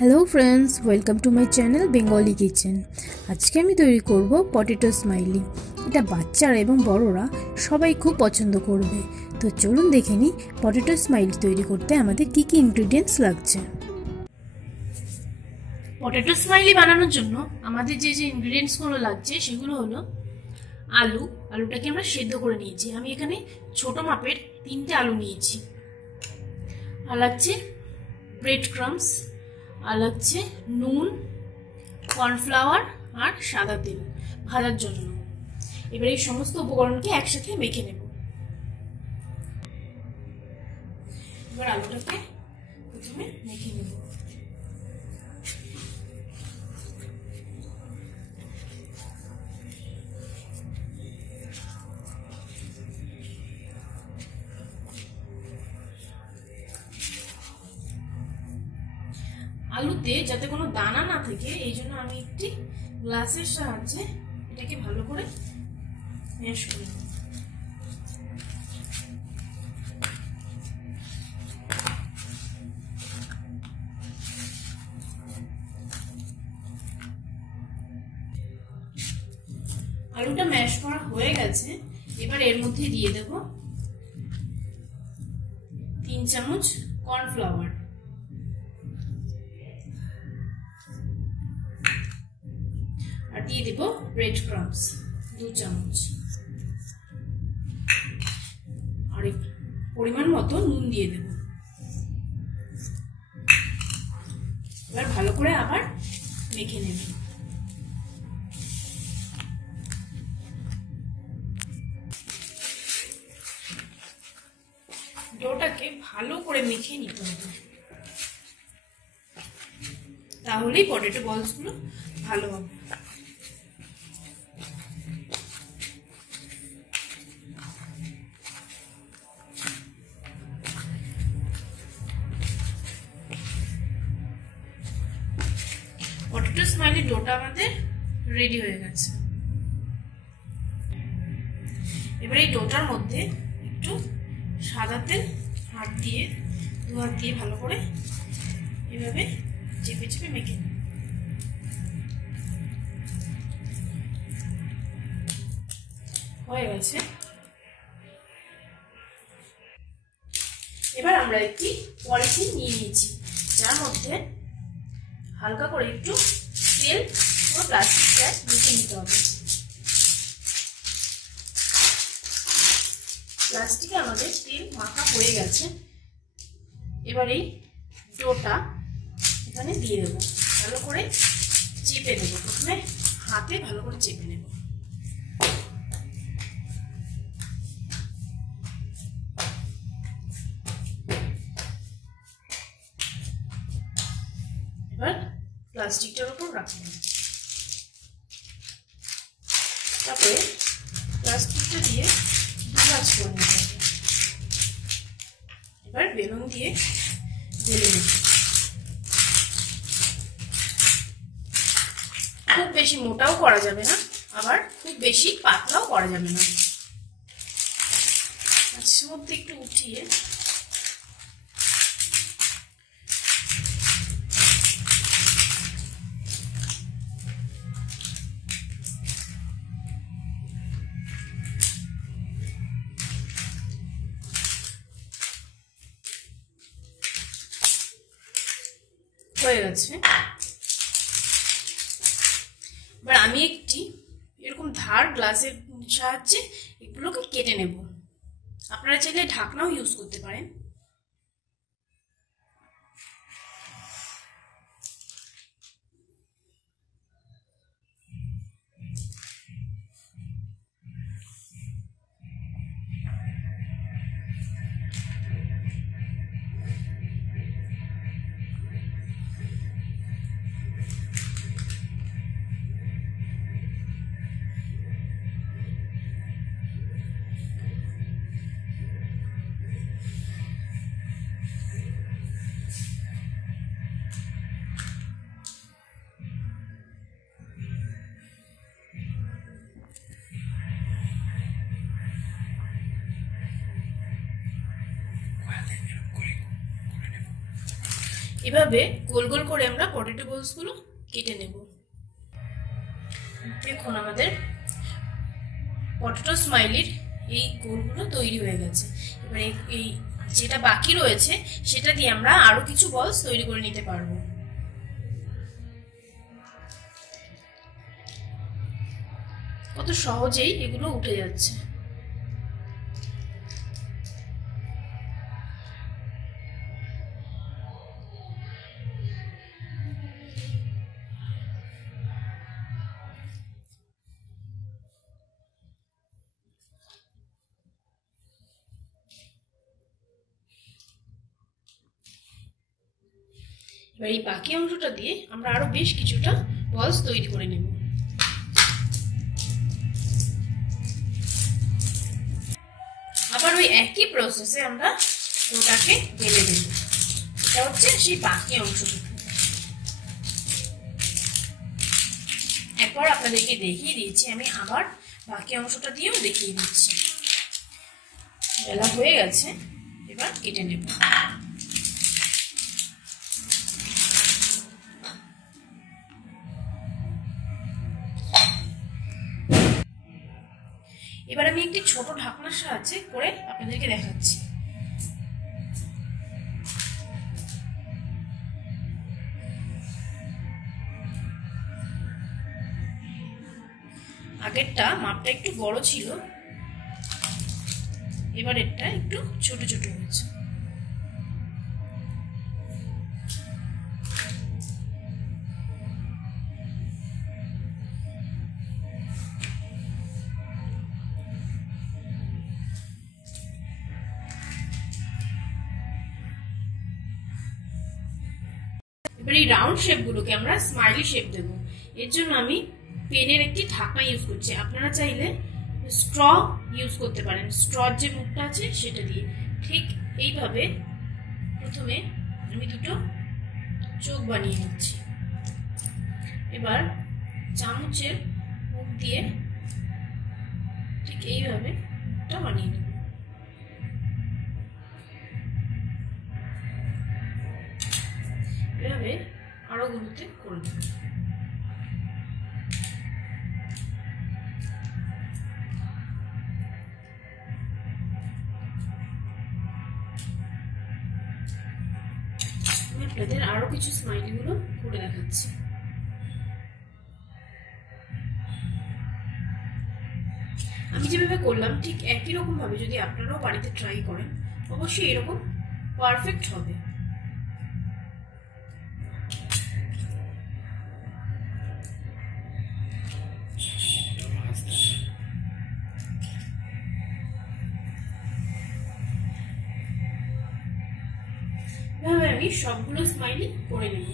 Hello friends, welcome to my channel Bengali kitchen. आज के आमी तैरी करब पटेटो स्माइली। এটা বাচ্চারা এবং বড়রা সবাই খুব পছন্দ করবে। তো চলুন দেখে নিই পটেটো স্মাইলি তৈরি করতে আমাদের কি কি ইনগ্রেডিয়েন্টস লাগছে। পটেটো স্মাইলি বানানোর জন্য আমাদের যে যে ইনগ্রেডিয়েন্টসগুলো লাগছে সেগুলো হলো আলুটাকে আমরা সেদ্ধ করে নিয়েছি। আমি এখানে ছোট মাপের 3টে আলু নিয়েছি। আর লাগছে ব্রেড ক্রাম্বস, আর লাগছে নুন, কর্নফ্লাওয়ার আর সাদা তেল ভাজার জন্য। এবার এই সমস্ত উপকরণকে একসাথে মেখে নেব। এবার আলুটাকে প্রথমে মেখে নেব। আলুতে যাতে কোনো দানা না থাকে এই জন্য আমি একটি গ্লাসের সাহায্যে এটাকে ভালো করে ম্যাশ করে নেব। আলুটা ম্যাশ করা হয়ে গেছে। এবার এর মধ্যে দিয়ে দেব 3 চামচ কর্নফ্লাওয়ার, আর দিয়ে দেব ব্রেড ক্রাম্বস 2 চামচ, আর পরিমাণ মতো নুন দিয়ে দেব। এবার ভালো করে আবার মেখে নেব। ডোটাকে ভালো করে মেখে নিতে হবে, তাহলেই পটেটো বলস গুলো ভালো হবে। পটেটো স্মাইলি ডোটা আমাদের রেডি হয়ে গেছে। এবার এই ডোটার মধ্যে একটু সাদা তেল দু হাত দিয়ে ভালো করে এভাবে চেপে চেপে মেখে নেব। হয়ে গেছে। এবার আমরা একটি পলিথিন নিয়ে নিয়েছি, যার মধ্যে হালকা করে একটু তেল ও প্লাস্টিকটা মেখে নিতে হবে। প্লাস্টিকে আমাদের তেল মাখা হয়ে গেছে। এবার এই ডোটা এখানে দিয়ে দেবো, ভালো করে চেপে দেবো। প্রথমে হাতে ভালো করে চেপে নেব। এবার প্লাস্টিকটার উপর রাখবো, তারপরে প্লাস্টিকটা দিয়ে ভাঁজ করে নিতে হবে। এবার বেলুন দিয়ে বেলে নেব। খুব বেশি মোটাও করা যাবে না, আবার খুব বেশি পাতলাও করা যাবে না। মাঝে মধ্যে একটু উঠিয়ে হয়ে গেছে। এবার আমি একটি এরকম ধার গ্লাসের সাহায্যে এগুলোকে কেটে নেব। আপনারা চাইলে ঢাকনাও ইউজ করতে পারেন। এভাবে গোল গোল করে আমরা পটেটো বলস গুলো কেটে নেব। দেখুন আমাদের পটেটো স্মাইলির এই গোলগুলো তৈরি হয়ে গেছে। এবার এই যেটা বাকি রয়েছে সেটা দিয়ে আমরা আরো কিছু বলস তৈরি করে নিতে পারবো। কত সহজেই এগুলো উঠে যাচ্ছে। এবার এই বাকি অংশটা দিয়ে আমরা আরো বেশ কিছুটা বলস তৈরি করে নেব। আবার ওই একই প্রসেসে আমরা ওটাকে ঢেলে দেব। এটা হচ্ছে সেই বাকি অংশটুকু। এরপর আপনাদেরকে দেখিয়ে দিচ্ছি, আমি আবার বাকি অংশটা দিয়েও দেখিয়ে দিচ্ছি। বেলা হয়ে গেছে, এবার কেটে নেব। এবার আমি একটি ছোট ঢাকনার সাহায্যে করে আপনাদেরকে দেখাচ্ছি। আগেরটা মাপটা একটু বড় ছিল, এবার এটা একটু ছোট ছোট হয়েছে। এবার এই রাউন্ড শেপ গুলোকে আমরা স্মাইলি শেপ দেব। এর জন্য আমি পেনের একটি ঢাকনা ইউজ করছি। আপনারা চাইলে স্ট্র ইউজ করতে পারেন, স্ট্রর যে মুখটা আছে সেটা দিয়ে। ঠিক এইভাবে প্রথমে আমি দুটো চোখ বানিয়ে নিচ্ছি। এবার চামচের মুখ দিয়ে ঠিক এইভাবে মুখটা বানিয়ে নেব। এভাবে আরো গুলোতে করে দেব। আপনাদের আরো কিছু স্মাইলি গুলো করে দেখাচ্ছি। আমি যেভাবে করলাম ঠিক একই রকম ভাবে যদি আপনারাও বাড়িতে ট্রাই করেন, অবশ্যই এরকম পারফেক্ট হবে। এভাবে আমি সবগুলো স্মাইলি করে নেব।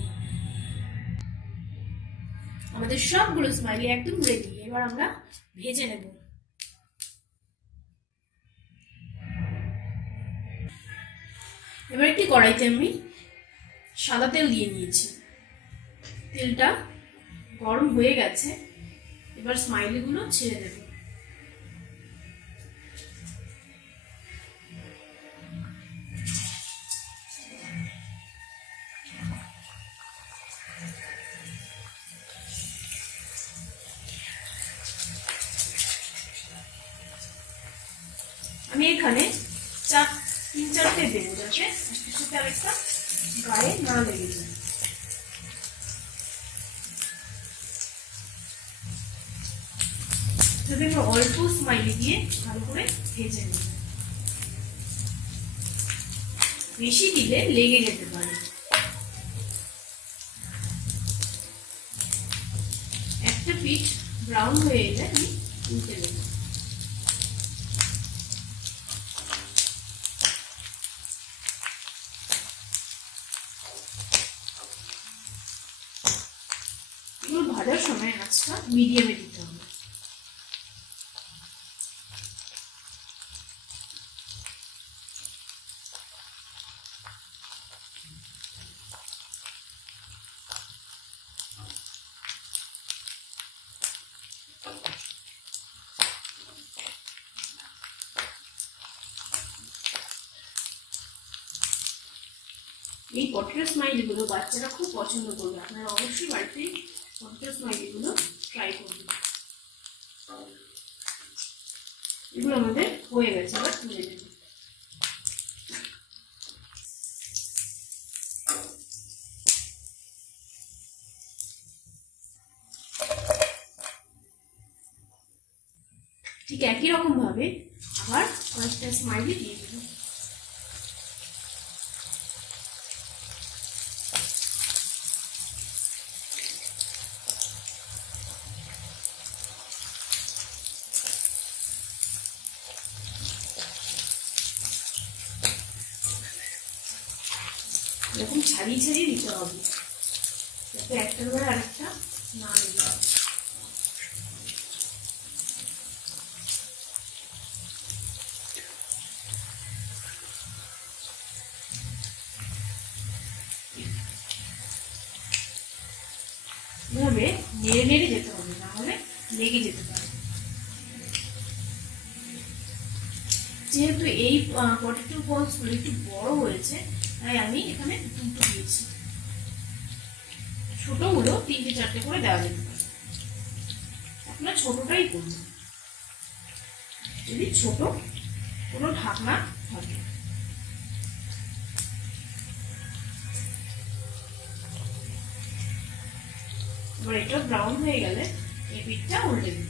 আমাদের সবগুলো স্মাইলি একদম রেডি। এবার আমরা ভেজে নেব। এবার একটি কড়াইতে আমি সাদা তেল দিয়ে নিয়েছি। তেলটা গরম হয়ে গেছে, এবার স্মাইলি গুলো ছেড়ে দেব। আমি এখানে 3-4টে দেবো, যাতে একটার সাথে আরেকটা গায়ে না লেগে যায়। যাতে আমরা অল্প স্মাইলি দিয়ে ভালো করে ভেজে নেব। বেশি দিলে লেগে যেতে পারে। একটা পিঠ ব্রাউন হয়ে এলে আমি উল্টে দেব। ভাজার সময় আঁচটা মিডিয়ামে দিতে হবে। এই পটেটো স্মাইলিগুলো বাচ্চারা খুব পছন্দ করবে। আপনারা অবশ্যই বাড়িতে পটেটো স্মাইলিগুলো ট্রাই করবেন। এগুলো আমাদের হয়ে গেছে, এবার তুলে নেব। ঠিক একই রকম ভাবে আবার কয়েকটা স্মাইলি দিয়ে দেব। এরকম ছাড়িয়ে ছাড়িয়ে দিতে হবে, যাতে একটার পরে আরেকটা না লেগে যায়। এভাবে নেড়ে নেড়ে যেতে হবে, না হলে লেগে যেতে পারে। যেহেতু এই পটেটো বলসগুলো একটু বড় হয়েছে, তাই আমি এখানে দুটো দিয়েছি। ছোটগুলো 3-4টে করে দেওয়া যেতে পারে, আপনারা ছোটটাই করবেন যদি ছোট কোনো ঢাকনা থাকে। এবার এটা ব্রাউন হয়ে গেলে এই পিঠটা উল্টে দিন।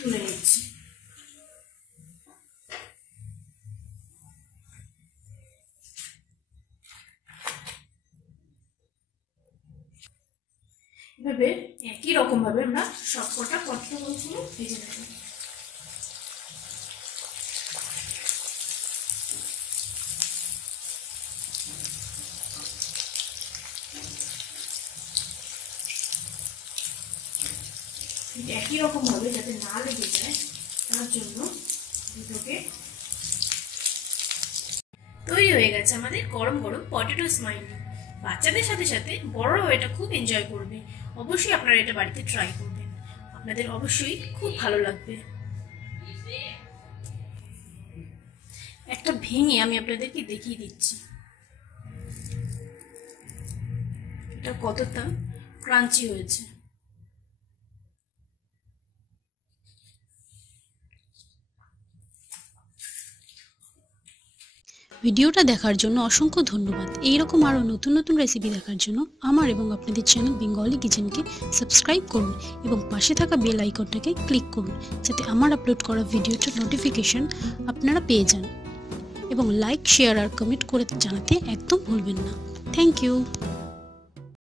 তুলে নিচ্ছি। এভাবে একই রকম ভাবে আমরা সবকটা পটেটো বলগুলো ভেজে নেব। একই রকম ভাবে যাতে না লেগে যায় তার জন্য দুটোকে তৈরি হয়ে গেছে আমাদের গরম গরম পটেটো স্মাইলি। বাচ্চাদের সাথে সাথে বড়রাও এটা খুব এনজয় করবে। অবশ্যই আপনারা এটা বাড়িতে ট্রাই করবেন, আপনাদের অবশ্যই খুব ভালো লাগবে। একটা ভেঙে আমি আপনাদেরকে দেখিয়ে দিচ্ছি এটা কতটা ক্রাঞ্চি হয়েছে। ভিডিওটা দেখার জন্য অসংখ্য ধন্যবাদ। এইরকম আরও নতুন নতুন রেসিপি দেখার জন্য আমার এবং আপনাদের চ্যানেল বেঙ্গলি কিচেনকে সাবস্ক্রাইব করুন এবং পাশে থাকা বেল আইকনটাকে ক্লিক করুন, যাতে আমার আপলোড করা ভিডিওটার নোটিফিকেশন আপনারা পেয়ে যান। এবং লাইক, শেয়ার আর কমেন্ট করে জানাতে একদম ভুলবেন না। Thank you.